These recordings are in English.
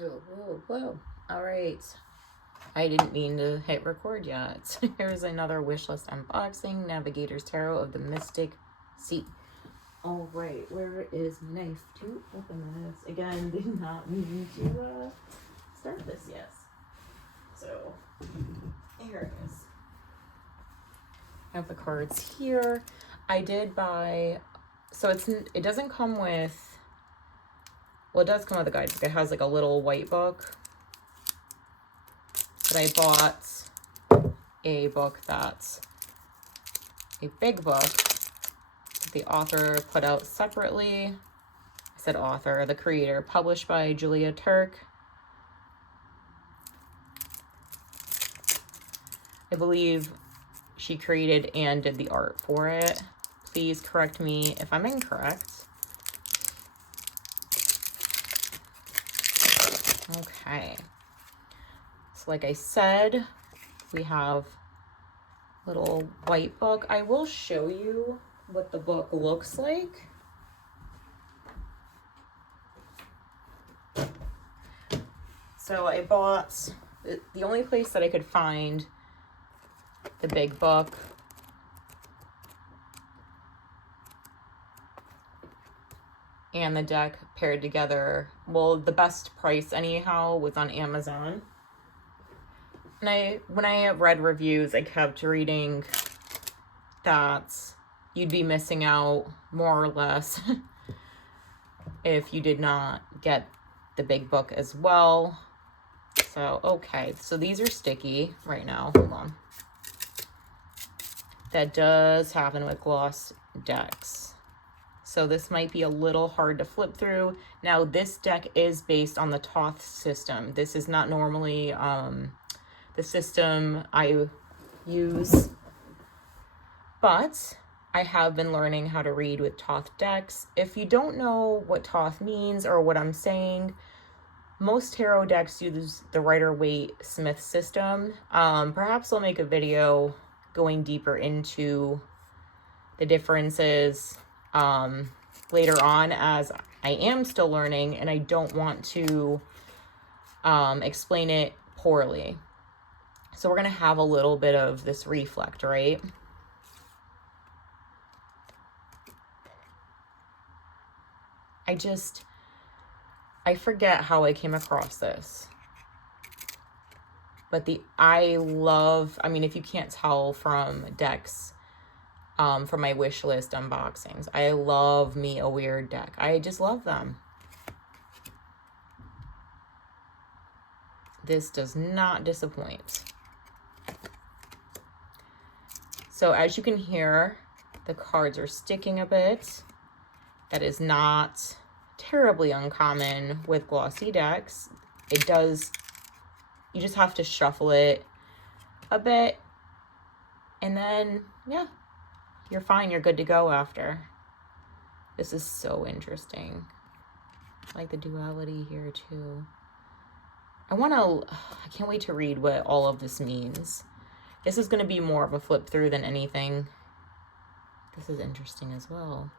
Whoa, whoa, whoa. All right. I didn't mean to hit record yet. Here's another Wishlist unboxing. Navigators Tarot of the Mystic Sea. All right, where is my knife to open this? Again, did not mean to start this yet. So, here it is. I have the cards here. I did buy, so it doesn't come with, well, it does come with a guidebook. It has like a little white book. But I bought a book that's a big book that the author put out separately. I said author, the creator, published by Julia Turk. I believe she created and did the art for it. Please correct me if I'm incorrect. Okay. So like I said, we have a little white book. I will show you what the book looks like. So I bought, the only place that I could find the big book and the deck paired together, well, the best price anyhow was on Amazon. And when I read reviews, I kept reading that you'd be missing out more or less if you did not get the big book as well. So, okay, so these are sticky right now. Hold on. That does happen with gloss decks. So this might be a little hard to flip through. Now, this deck is based on the Thoth system. This is not normally the system I use, but I have been learning how to read with Thoth decks. If you don't know what Thoth means or what I'm saying, most tarot decks use the Rider-Waite Smith system. Perhaps I'll make a video going deeper into the differences later on, as I am still learning and I don't want to explain it poorly. So we're going to have a little bit of this reflect, right? I forget how I came across this. But I mean, if you can't tell from decks, from my wish list unboxings, I love me a weird deck. I just love them. This does not disappoint. So as you can hear, the cards are sticking a bit. That is not terribly uncommon with glossy decks. It does, you just have to shuffle it a bit, and then, yeah, you're fine. You're good to go after. This is so interesting. I like the duality here too. I can't wait to read what all of this means. This is going to be more of a flip through than anything. This is interesting as well.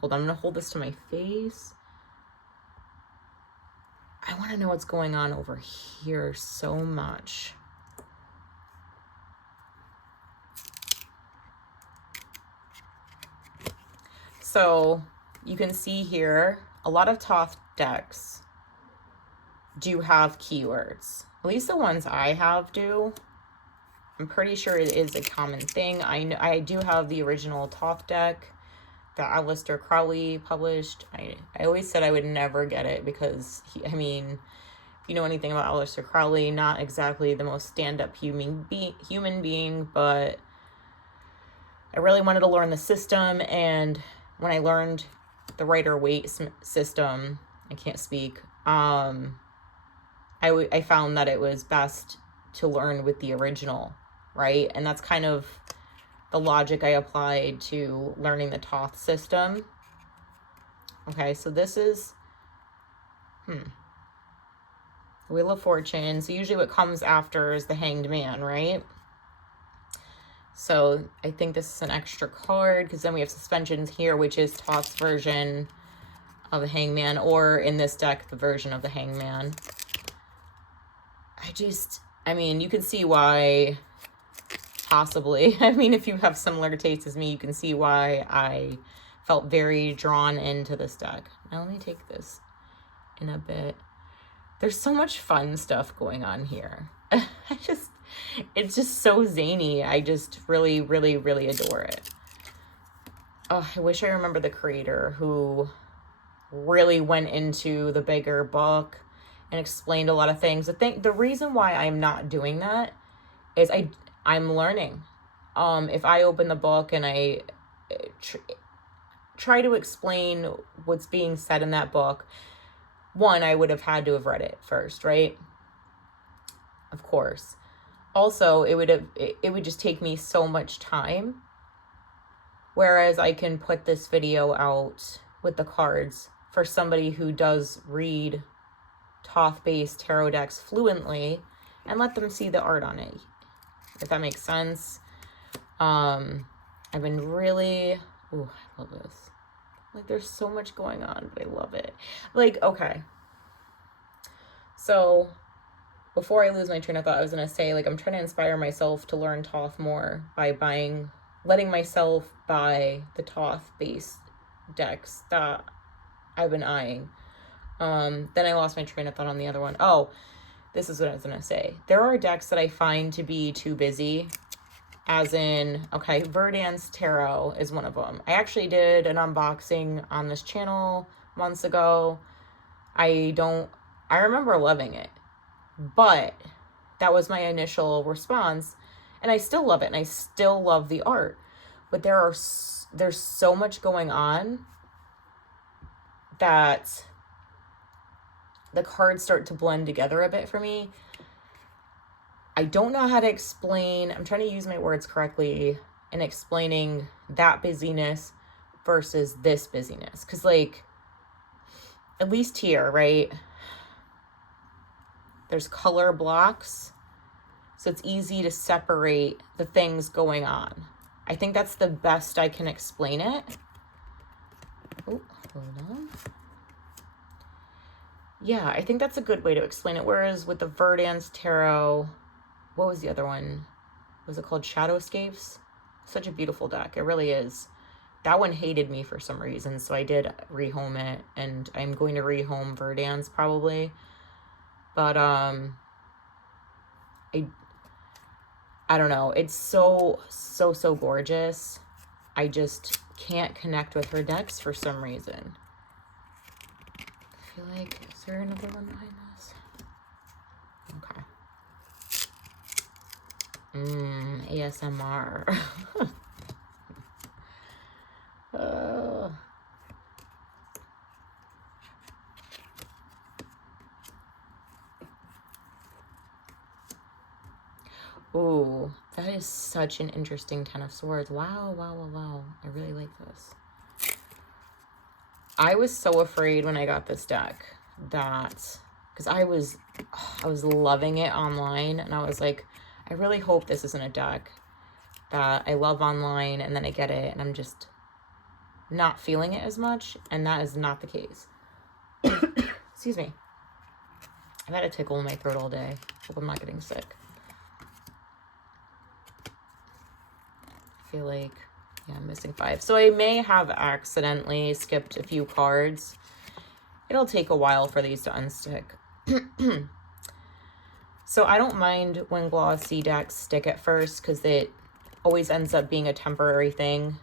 Hold on, I'm going to hold this to my face. I want to know what's going on over here so much. So you can see here, a lot of Thoth decks do have keywords. At least the ones I have do. I'm pretty sure it is a common thing. I do have the original Thoth deck that Aleister Crowley published. I always said I would never get it because, I mean, if you know anything about Aleister Crowley, not exactly the most stand-up human being, but I really wanted to learn the system, and when I learned the Rider-Waite system, I can't speak, I found that it was best to learn with the original, right? And that's kind of the logic I applied to learning the Thoth system. Okay, so this is, Wheel of Fortune. So usually what comes after is the Hanged Man, right? So I think this is an extra card, because then we have Suspensions here, which is Thoth's version of the Hangman, or in this deck, the version of the Hangman. I mean, you can see why, possibly. I mean, if you have similar tastes as me, you can see why I felt very drawn into this deck. Now let me take this in a bit. There's so much fun stuff going on here. It's just so zany. I just really, really, really adore it. Oh, I wish I remember the creator who really went into the bigger book and explained a lot of things. The reason why I'm not doing that is I'm learning. If I open the book and I try to explain what's being said in that book, one, I would have had to have read it first, right? Of course. Also, it would just take me so much time. Whereas I can put this video out with the cards for somebody who does read Thoth-based tarot decks fluently and let them see the art on it, if that makes sense. I've been really, ooh, I love this. Like, there's so much going on, but I love it. Like, okay. So, before I lose my train of thought, I was going to say, like, I'm trying to inspire myself to learn Thoth more by letting myself buy the Thoth-based decks that I've been eyeing. Then I lost my train of thought on the other one. Oh, this is what I was going to say. There are decks that I find to be too busy. As in, okay, Verdance Tarot is one of them. I actually did an unboxing on this channel months ago. I remember loving it. But that was my initial response. And I still love it. And I still love the art. But there's so much going on that the cards start to blend together a bit for me. I don't know how to explain. I'm trying to use my words correctly in explaining that busyness versus this busyness. Because, like, at least here, right? There's color blocks. So it's easy to separate the things going on. I think that's the best I can explain it. Oh, hold on. Yeah, I think that's a good way to explain it. Whereas with the Verdance Tarot, what was the other one? Was it called Shadowscapes? Such a beautiful deck. It really is. That one hated me for some reason, so I did rehome it, and I'm going to rehome Verdance probably. But I don't know. It's so gorgeous. I just can't connect with her decks for some reason. I feel like, is there another one behind this? Okay. ASMR. Ooh, that is such an interesting Ten of Swords. Wow. I really like this. I was so afraid when I got this deck that, because I was loving it online, and I was like, I really hope this isn't a deck that I love online and then I get it and I'm just not feeling it as much, and that is not the case. Excuse me. I've had a tickle in my throat all day. Hope I'm not getting sick. I feel like, yeah, I'm missing 5. So I may have accidentally skipped a few cards. It'll take a while for these to unstick. So I don't mind when glossy decks stick at first because it always ends up being a temporary thing.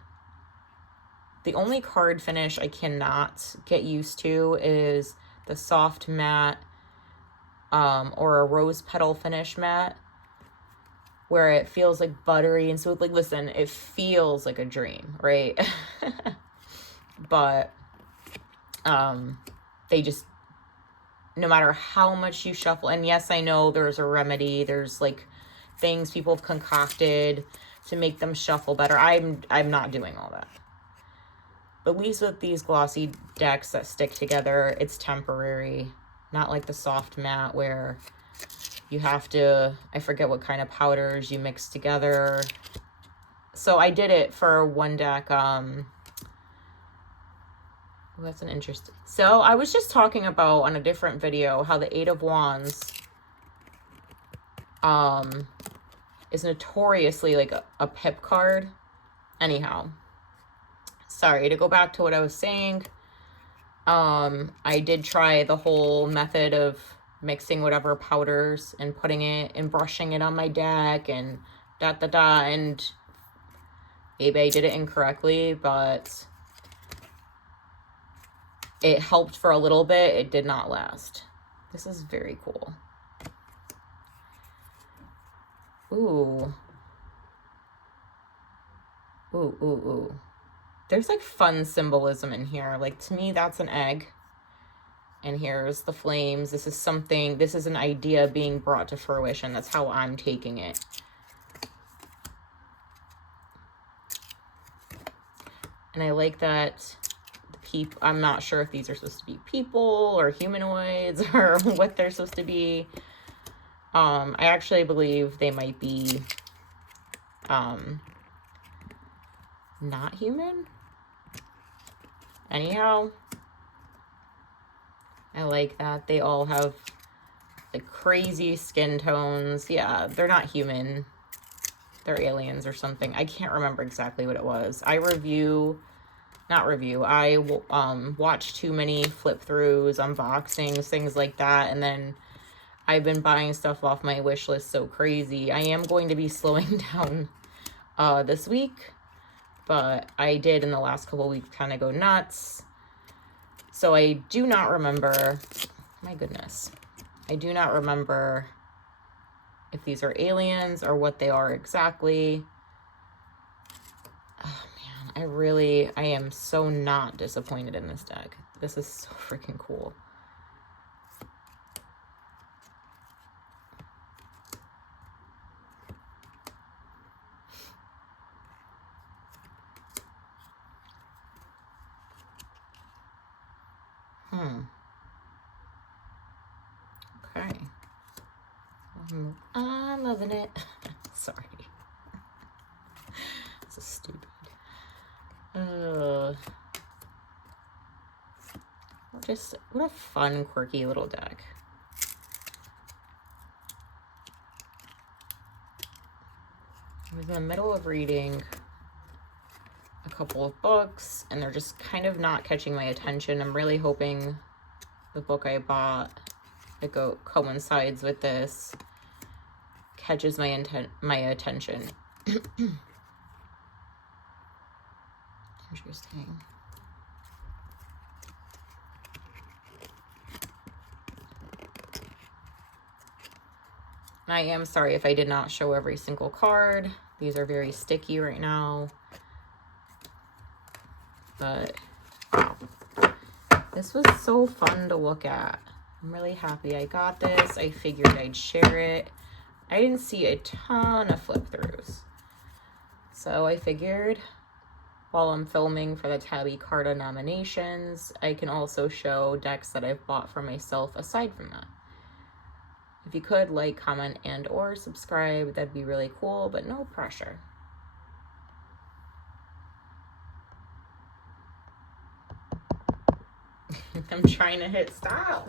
The only card finish I cannot get used to is the soft matte or a rose petal finish matte, where it feels like buttery. And so, like, listen, it feels like a dream, right? But they just, no matter how much you shuffle, and yes, I know there's a remedy, there's like things people have concocted to make them shuffle better. I'm not doing all that. But at least with these glossy decks that stick together, it's temporary. Not like the soft matte where you have to, I forget what kind of powders you mix together. So I did it for one deck. That's an interesting. So I was just talking about on a different video how the 8 of Wands is notoriously like a pip card. Anyhow, sorry, to go back to what I was saying. I did try the whole method of mixing whatever powders and putting it and brushing it on my deck and and maybe I did it incorrectly, but it helped for a little bit. It did not last. This is very cool. Ooh. Ooh, ooh, ooh. There's like fun symbolism in here. Like, to me, that's an egg. And here's the flames. This is an idea being brought to fruition. That's how I'm taking it. And I like that I'm not sure if these are supposed to be people or humanoids or what they're supposed to be. I actually believe they might be not human. Anyhow, I like that. They all have like crazy skin tones. Yeah, they're not human. They're aliens or something. I can't remember exactly what it was. I watch too many flip throughs, unboxings, things like that, and then I've been buying stuff off my wish list so crazy. I am going to be slowing down this week, but I did in the last couple weeks kind of go nuts. So I do not remember, my goodness, I do not remember if these are aliens or what they are exactly. Oh man, I am so not disappointed in this deck. This is so freaking cool. Okay. I'm loving it. Sorry. This is stupid. What a fun, quirky little deck. I was in the middle of reading a couple of books, and they're just kind of not catching my attention. I'm really hoping the book I bought that coincides with this catches my attention. Interesting. I am sorry if I did not show every single card. These are very sticky right now. But this was so fun to look at. I'm really happy I got this. I figured I'd share it. I didn't see a ton of flip throughs. So I figured while I'm filming for the Tabby Carta nominations, I can also show decks that I've bought for myself aside from that. If you could like, comment, and or subscribe, that'd be really cool, but no pressure. I'm trying to hit stop.